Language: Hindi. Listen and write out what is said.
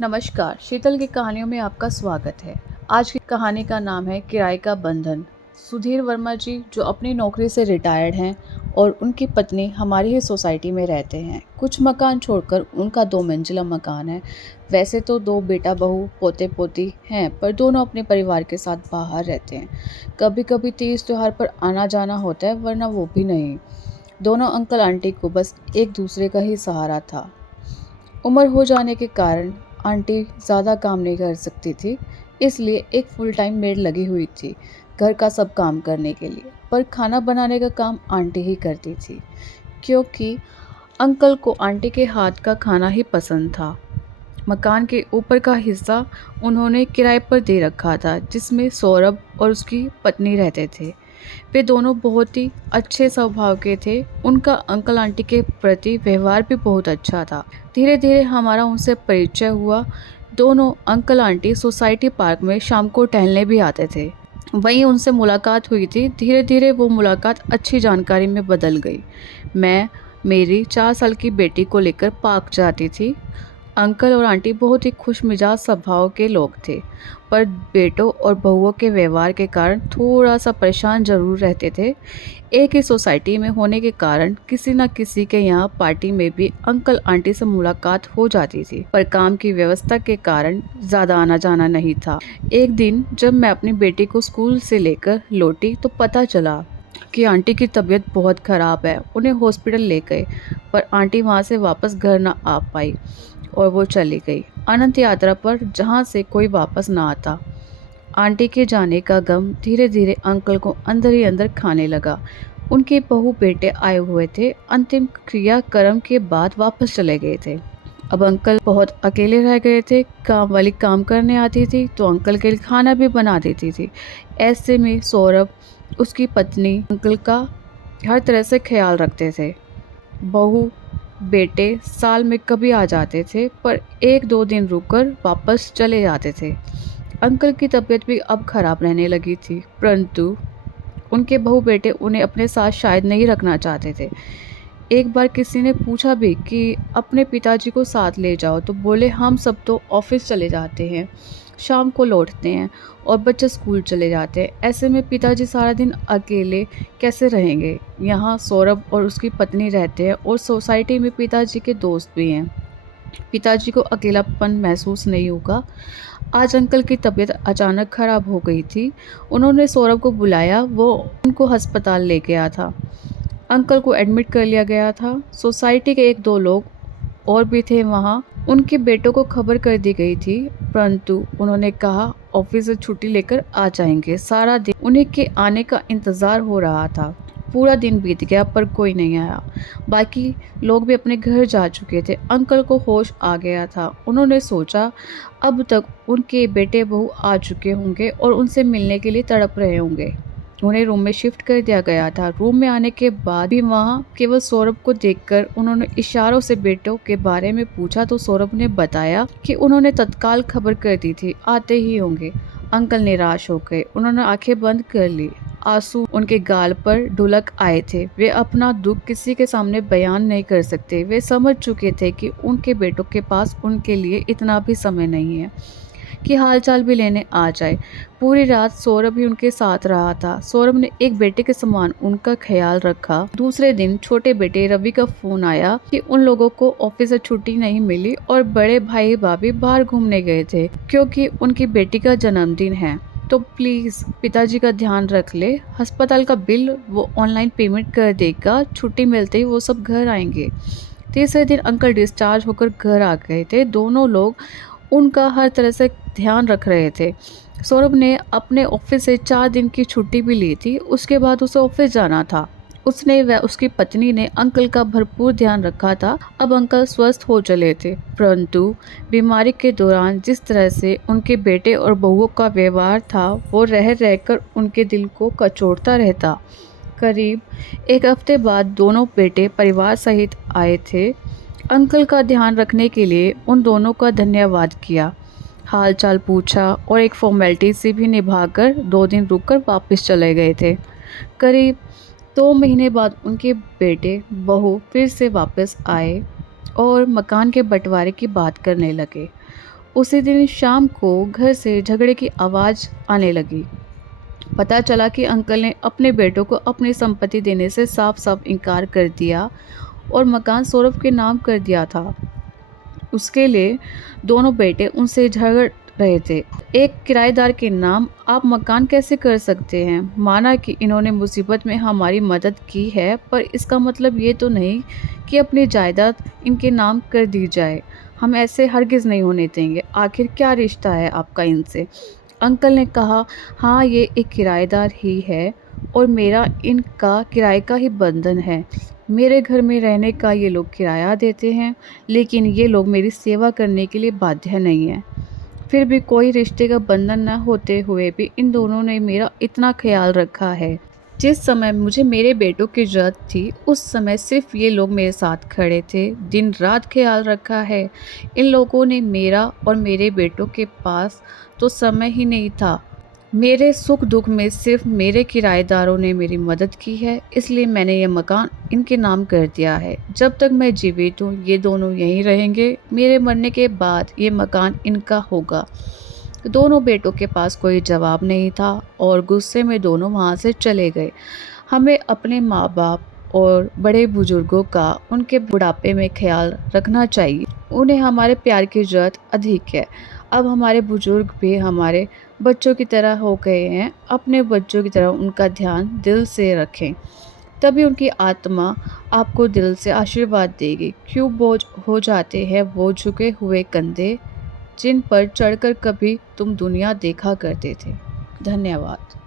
नमस्कार, शीतल की कहानियों में आपका स्वागत है। आज की कहानी का नाम है किराए का बंधन। सुधीर वर्मा जी जो अपनी नौकरी से रिटायर्ड हैं और उनकी पत्नी हमारी ही सोसाइटी में रहते हैं। कुछ मकान छोड़कर उनका 2 मंजिला मकान है। वैसे तो 2 बेटा बहू पोते पोती हैं, पर दोनों अपने परिवार के साथ बाहर रहते हैं। कभी कभी तीज त्योहार पर आना जाना होता है, वरना वो भी नहीं। दोनों अंकल आंटी को बस एक दूसरे का ही सहारा था। उम्र हो जाने के कारण आंटी ज़्यादा काम नहीं कर सकती थी, इसलिए एक फुल टाइम मेड लगी हुई थी घर का सब काम करने के लिए। पर खाना बनाने का काम आंटी ही करती थी, क्योंकि अंकल को आंटी के हाथ का खाना ही पसंद था। मकान के ऊपर का हिस्सा उन्होंने किराए पर दे रखा था, जिसमें सौरभ और उसकी पत्नी रहते थे। वे दोनों बहुत ही अच्छे स्वभाव के थे। उनका अंकल आंटी के प्रति व्यवहार भी बहुत अच्छा था। धीरे धीरे हमारा उनसे परिचय हुआ। दोनों अंकल आंटी सोसाइटी पार्क में शाम को टहलने भी आते थे। वहीं उनसे मुलाकात हुई थी। धीरे धीरे वो मुलाकात अच्छी जानकारी में बदल गई। मैं मेरी 4 साल की बेटी को लेकर पार्क जाती थी। अंकल और आंटी बहुत ही खुश मिजाज स्वभाव के लोग थे, पर बेटों और बहुओं के व्यवहार के कारण थोड़ा सा परेशान जरूर रहते थे। एक ही सोसाइटी में होने के कारण किसी न किसी के यहाँ पार्टी में भी अंकल आंटी से मुलाकात हो जाती थी, पर काम की व्यवस्था के कारण ज़्यादा आना जाना नहीं था। एक दिन जब मैं अपनी बेटी को स्कूल से लेकर लौटी तो पता चला कि आंटी की तबीयत बहुत ख़राब है। उन्हें हॉस्पिटल ले गए, पर आंटी वहाँ से वापस घर ना आ पाई और वो चली गई अनंत यात्रा पर, जहाँ से कोई वापस ना आता। आंटी के जाने का गम धीरे धीरे अंकल को अंदर ही अंदर खाने लगा। उनके बहू बेटे आए हुए थे, अंतिम क्रियाक्रम के बाद वापस चले गए थे। अब अंकल बहुत अकेले रह गए थे। काम वाली काम करने आती थी तो अंकल के लिए खाना भी बना देती थी। ऐसे में सौरभ, उसकी पत्नी, अंकल का हर तरह से ख्याल रखते थे। बहू बेटे साल में कभी आ जाते थे, पर 1-2 दिन रुककर वापस चले जाते थे। अंकल की तबीयत भी अब खराब रहने लगी थी, परंतु उनके बहू बेटे उन्हें अपने साथ शायद नहीं रखना चाहते थे। एक बार किसी ने पूछा भी कि अपने पिताजी को साथ ले जाओ, तो बोले हम सब तो ऑफिस चले जाते हैं, शाम को लौटते हैं और बच्चे स्कूल चले जाते हैं। ऐसे में पिताजी सारा दिन अकेले कैसे रहेंगे। यहाँ सौरभ और उसकी पत्नी रहते हैं और सोसाइटी में पिताजी के दोस्त भी हैं। पिताजी को अकेलापन महसूस नहीं होगा। आज अंकल की तबीयत अचानक खराब हो गई थी। उन्होंने सौरभ को बुलाया, वो उनको अस्पताल ले गया था। अंकल को एडमिट कर लिया गया था। सोसाइटी के 1-2 लोग और भी थे वहाँ। उनके बेटों को खबर कर दी गई थी, परंतु उन्होंने कहा ऑफिस से छुट्टी लेकर आ जाएंगे। सारा दिन उन्हें के आने का इंतज़ार हो रहा था। पूरा दिन बीत गया पर कोई नहीं आया। बाकी लोग भी अपने घर जा चुके थे। अंकल को होश आ गया था। उन्होंने सोचा अब तक उनके बेटे बहू आ चुके होंगे और उनसे मिलने के लिए तड़प रहे होंगे। उन्हें रूम में शिफ्ट कर दिया गया था। रूम में आने के बाद भी वहाँ केवल सौरभ को देखकर उन्होंने इशारों से बेटों के बारे में पूछा, तो सौरभ ने बताया कि उन्होंने तत्काल खबर कर दी थी, आते ही होंगे। अंकल निराश हो गए। उन्होंने आंखें बंद कर ली। आंसू उनके गाल पर ढुलक आए थे। वे अपना दुख किसी के सामने बयान नहीं कर सकते। वे समझ चुके थे कि उनके बेटों के पास उनके लिए इतना भी समय नहीं है कि हालचाल भी लेने आ जाए। पूरी रात सौरभ ही उनके साथ रहा था। सौरभ ने एक बेटे के समान उनका ख्याल रखा। दूसरे दिन छोटे बेटे रवि का फोन आया कि उन लोगों को ऑफिस से छुट्टी नहीं मिली और बड़े भाई भाभी बाहर घूमने गए थे, क्योंकि उनकी बेटी का जन्मदिन है। तो प्लीज़ पिताजी का ध्यान रख ले। अस्पताल का बिल वो ऑनलाइन पेमेंट कर देगा। छुट्टी मिलते ही वो सब घर आएंगे। तीसरे दिन अंकल डिस्चार्ज होकर घर आ गए थे। दोनों लोग उनका हर तरह से ध्यान रख रहे थे। सौरभ ने अपने ऑफिस से 4 दिन की छुट्टी भी ली थी। उसके बाद उसे ऑफिस जाना था। उसने व उसकी पत्नी ने अंकल का भरपूर ध्यान रखा था। अब अंकल स्वस्थ हो चले थे, परंतु बीमारी के दौरान जिस तरह से उनके बेटे और बहुओं का व्यवहार था, वो रह रहकर उनके दिल को कचोटता रहता। करीब 1 हफ्ते बाद दोनों बेटे परिवार सहित आए थे। अंकल का ध्यान रखने के लिए उन दोनों का धन्यवाद किया, हाल चाल पूछा और एक फॉर्मेलिटी से भी निभाकर 2 दिन रुककर वापस चले गए थे। करीब 2 महीने बाद उनके बेटे बहू फिर से वापस आए और मकान के बंटवारे की बात करने लगे। उसी दिन शाम को घर से झगड़े की आवाज़ आने लगी। पता चला कि अंकल ने अपने बेटों को अपनी संपत्ति देने से साफ साफ इनकार कर दिया और मकान सौरभ के नाम कर दिया था। उसके लिए दोनों बेटे उनसे झगड़ रहे थे। एक किराएदार के नाम आप मकान कैसे कर सकते हैं? माना कि इन्होंने मुसीबत में हमारी मदद की है, पर इसका मतलब ये तो नहीं कि अपनी जायदाद इनके नाम कर दी जाए। हम ऐसे हरगिज़ नहीं होने देंगे। आखिर क्या रिश्ता है आपका इनसे? अंकल ने कहा, हाँ, ये एक किराएदार ही है और मेरा इनका किराए का ही बंधन है। मेरे घर में रहने का ये लोग किराया देते हैं, लेकिन ये लोग मेरी सेवा करने के लिए बाध्य नहीं हैं। फिर भी कोई रिश्ते का बंधन न होते हुए भी इन दोनों ने मेरा इतना ख्याल रखा है। जिस समय मुझे मेरे बेटों की ज़रूरत थी, उस समय सिर्फ ये लोग मेरे साथ खड़े थे, दिन रात ख्याल रखा है। इन लोगों ने मेरा और मेरे बेटों के पास तो समय ही नहीं था। मेरे सुख दुख में सिर्फ मेरे किराएदारों ने मेरी मदद की है, इसलिए मैंने ये मकान इनके नाम कर दिया है। जब तक मैं जीवित हूँ, ये दोनों यहीं रहेंगे। मेरे मरने के बाद ये मकान इनका होगा। दोनों बेटों के पास कोई जवाब नहीं था और गुस्से में दोनों वहाँ से चले गए। हमें अपने माँ बाप और बड़े बुजुर्गों का उनके बुढ़ापे में ख्याल रखना चाहिए। उन्हें हमारे प्यार की ज़रूरत अधिक है। अब हमारे बुजुर्ग भी हमारे बच्चों की तरह हो गए हैं। अपने बच्चों की तरह उनका ध्यान दिल से रखें, तभी उनकी आत्मा आपको दिल से आशीर्वाद देगी। क्यों बोझ हो जाते हैं वो झुके हुए कंधे, जिन पर चढ़कर कभी तुम दुनिया देखा करते थे। धन्यवाद।